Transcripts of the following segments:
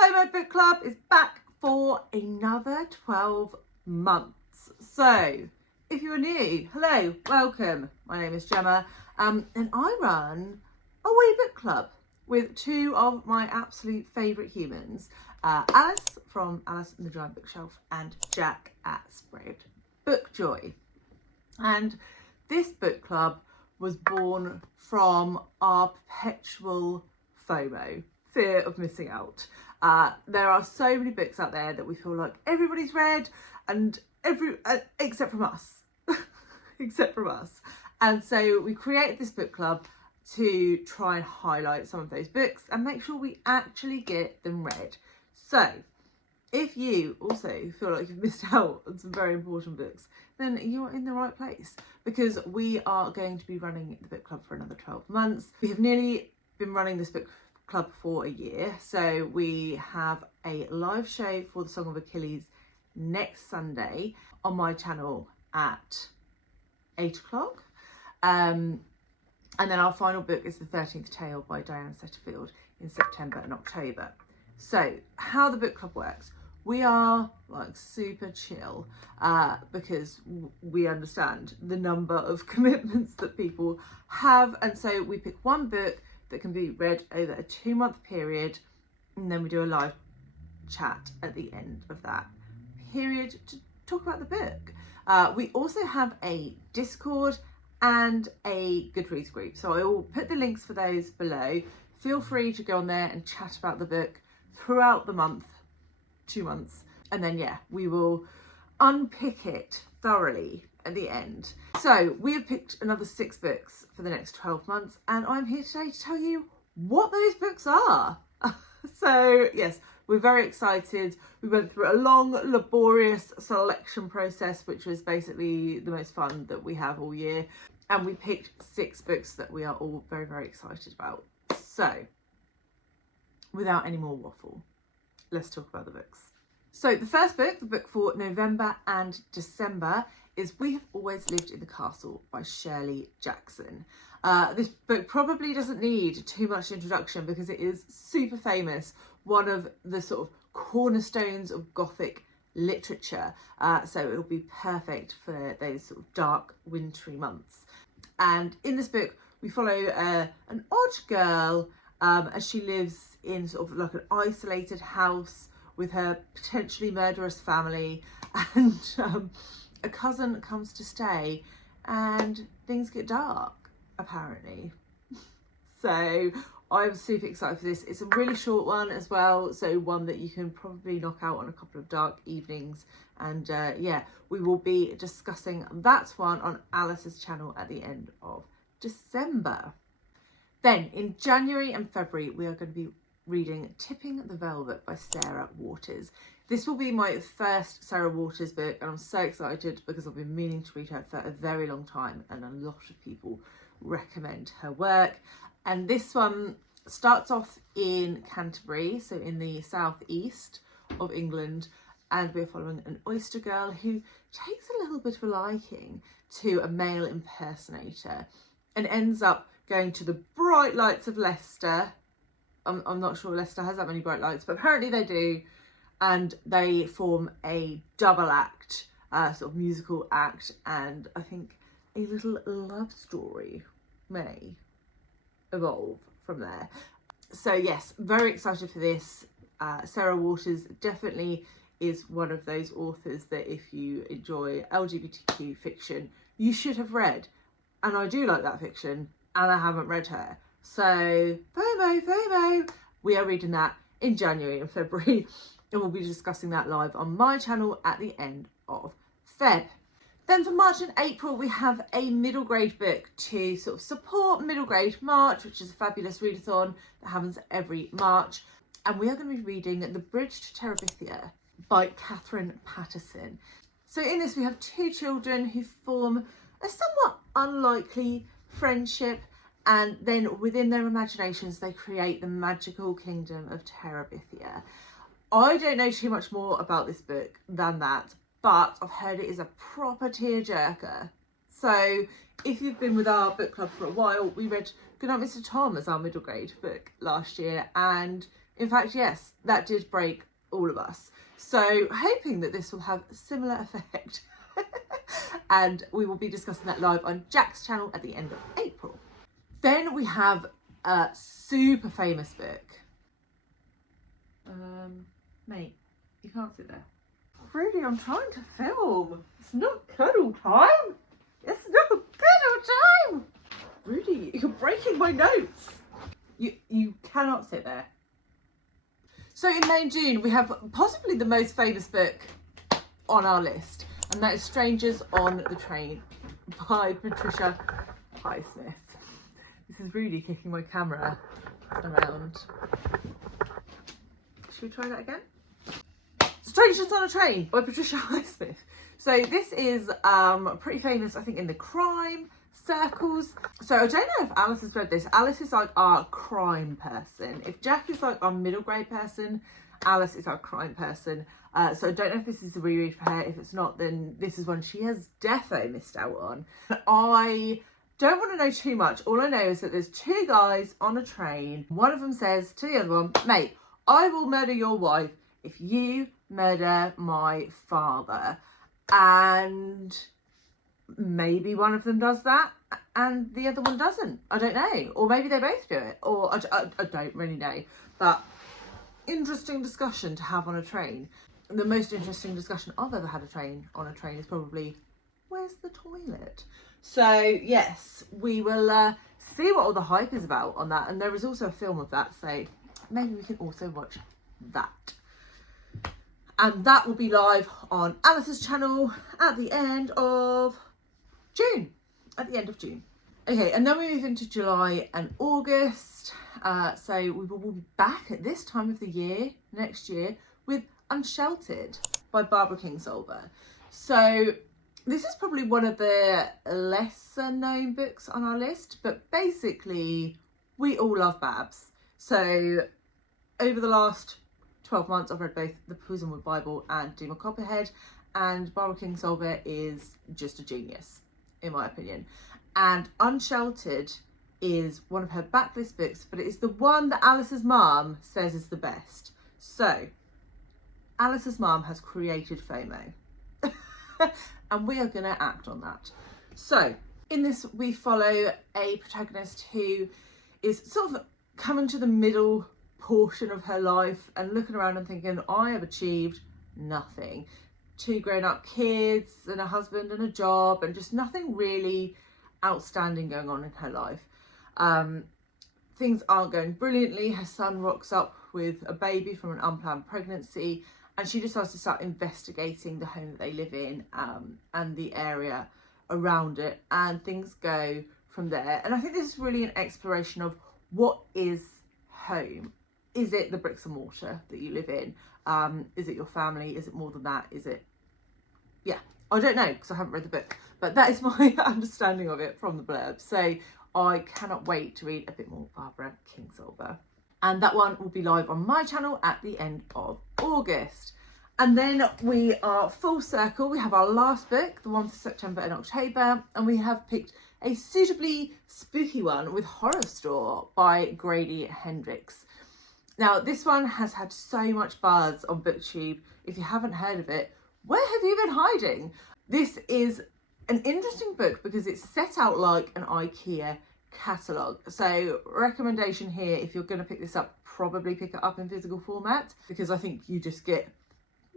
FOMO Book Club is back for another 12 months. So, if you're new, hello, welcome. My name is Gemma, and I run a wee book club with two of my absolute favourite humans, Alice from Alice and the Giant Bookshelf and Jack at Spread Bookjoy. And this book club was born from our perpetual FOMO, fear of missing out. There are so many books out there that we feel like everybody's read, and except from us, except from us. And so we created this book club to try and highlight some of those books and make sure we actually get them read. So if you also feel like you've missed out on some very important books, then you're in the right place, because we are going to be running the book club for another 12 months. We have nearly been running this book club for a year. So we have a live show for the Song of Achilles next Sunday on my channel at 8 o'clock. And then our final book is the 13th Tale by Diane Setterfield in September and October. So how the book club works: we are like super chill because we understand the number of commitments that people have. And so we pick one book that can be read over a 2-month period, and then we do a live chat at the end of that period to talk about the book. We also have a Discord and a Goodreads group, so I will put the links for those below. Feel free to go on there and chat about the book throughout the month, 2 months, and then we will unpick it thoroughly at the end. So we have picked another 6 books for the next 12 months, and I'm here today to tell you what those books are. So yes, we're very excited. We went through a long, laborious selection process, which was basically the most fun that we have all year, and we picked 6 books that we are all very, very excited about. So without any more waffle, let's talk about the books. So the first book, the book for November and December, is We Have Always Lived in the Castle by Shirley Jackson. This book probably doesn't need too much introduction because it is super famous, one of the sort of cornerstones of Gothic literature. So it'll be perfect for those sort of dark, wintry months. And in this book, we follow an odd girl as she lives in sort of like an isolated house with her potentially murderous family, and a cousin comes to stay and things get dark, apparently. So I'm super excited for this. It's a really short one as well, so one that you can probably knock out on a couple of dark evenings. And we will be discussing that one on Alice's channel at the end of December. Then in January and February, we are going to be reading Tipping the Velvet by Sarah Waters. This will be my first Sarah Waters book, and I'm so excited because I've been meaning to read her for a very long time, and a lot of people recommend her work. And this one starts off in Canterbury, so in the southeast of England, and we're following an oyster girl who takes a little bit of a liking to a male impersonator and ends up going to the bright lights of Leicester. I'm not sure Leicester has that many bright lights, but apparently they do. And they form a double act, sort of musical act, and I think a little love story may evolve from there. So yes, very excited for this. Sarah Waters definitely is one of those authors that if you enjoy LGBTQ fiction, you should have read. And I do like that fiction, and I haven't read her. So FOMO, we are reading that in January and February, and we'll be discussing that live on my channel at the end of Feb. Then for March and April, we have a middle grade book to sort of support Middle Grade March, which is a fabulous readathon that happens every March. And we are going to be reading The Bridge to Terabithia by Catherine Paterson. So in this, we have 2 children who form a somewhat unlikely friendship, and then within their imaginations, they create the magical kingdom of Terabithia. I don't know too much more about this book than that, but I've heard it is a proper tearjerker. So if you've been with our book club for a while, we read Goodnight, Mr. Tom as our middle grade book last year, and In fact, yes, that did break all of us. So hoping that this will have a similar effect. And we will be discussing that live on Jack's channel at the end of April. Then we have a super famous book. Mate, you can't sit there. Really, I'm trying to film. It's not cuddle time. It's not cuddle time. Rudy, you're breaking my notes. You cannot sit there. So in May and June, we have possibly the most famous book on our list, and that is Strangers on the Train by Patricia Highsmith. This is Rudy kicking my camera around. Should we try that again? Strangers on a Train by Patricia Highsmith. So this is pretty famous, I think, in the crime circles. So I don't know if Alice has read this. Alice is like our crime person. If Jack is like our middle grade person, Alice is our crime person. So I don't know if this is a reread for her. If it's not, then this is one she has defo missed out on. I don't want to know too much. All I know is that there's two guys on a train. One of them says to the other one, mate, I will murder your wife if you murder my father. And maybe one of them does that and the other one doesn't. I don't know. Or maybe they both do it. Or I don't really know. But interesting discussion to have on a train. The most interesting discussion I've ever had on a train is probably, where's the toilet? So yes, we will see what all the hype is about on that. And there is also a film of that. So maybe we can also watch that. And that will be live on Alice's channel at the end of June. Okay, and then we move into July and August. So we will be back at this time of the year, next year, with Unsheltered by Barbara Kingsolver. So this is probably one of the lesser known books on our list, but basically we all love Babs. So over the last 12 months, I've read both The Prisonwood Bible and Duma Copperhead, and Barbara Kingsolver is just a genius, in my opinion. And Unsheltered is one of her backlist books, but it is the one that Alice's mum says is the best. So, Alice's mum has created FOMO, and we are going to act on that. So, in this, we follow a protagonist who is sort of coming to the middle portion of her life and looking around and thinking, I have achieved nothing. 2 grown-up kids and a husband and a job, and just nothing really outstanding going on in her life. Things aren't going brilliantly. Her son rocks up with a baby from an unplanned pregnancy, and she decides to start investigating the home that they live in and the area around it, and things go from there. And I think this is really an exploration of what is home. Is it the bricks and mortar that you live in? Is it your family? Is it more than that? Is it... Yeah, I don't know because I haven't read the book, but that is my understanding of it from the blurb. So I cannot wait to read a bit more Barbara Kingsolver. And that one will be live on my channel at the end of August. And then we are full circle. We have our last book, the one for September and October, and we have picked a suitably spooky one with Horror Store by Grady Hendrix. Now, this one has had so much buzz on BookTube. If you haven't heard of it, where have you been hiding? This is an interesting book because it's set out like an IKEA catalogue. So recommendation here, if you're going to pick this up, probably pick it up in physical format because I think you just get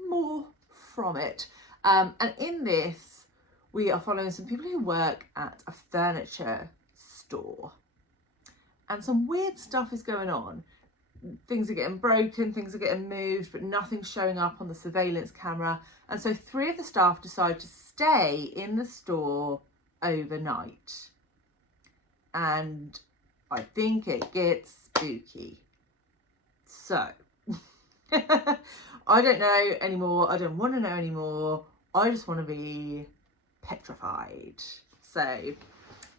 more from it. And in this, we are following some people who work at a furniture store. And some weird stuff is going on. Things are getting broken, things are getting moved, but nothing's showing up on the surveillance camera. And so 3 of the staff decide to stay in the store overnight. And I think it gets spooky. So, I don't know anymore. I don't want to know anymore. I just want to be petrified. So,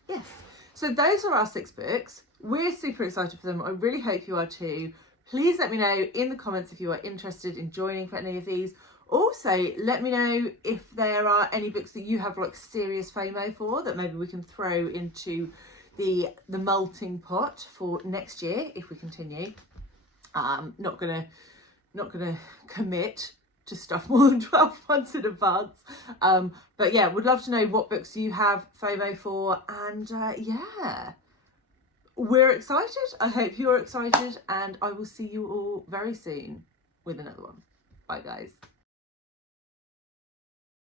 yes. So those are our 6 books. We're super excited for them. I really hope you are too. Please let me know in the comments if you are interested in joining for any of these. Also, let me know if there are any books that you have like serious FOMO for that maybe we can throw into the melting pot for next year if we continue. Not gonna commit to stuff more than 12 months in advance. But yeah, would love to know what books you have FOMO for, and yeah, we're excited. I hope you're excited, and I will see you all very soon with another one. Bye guys.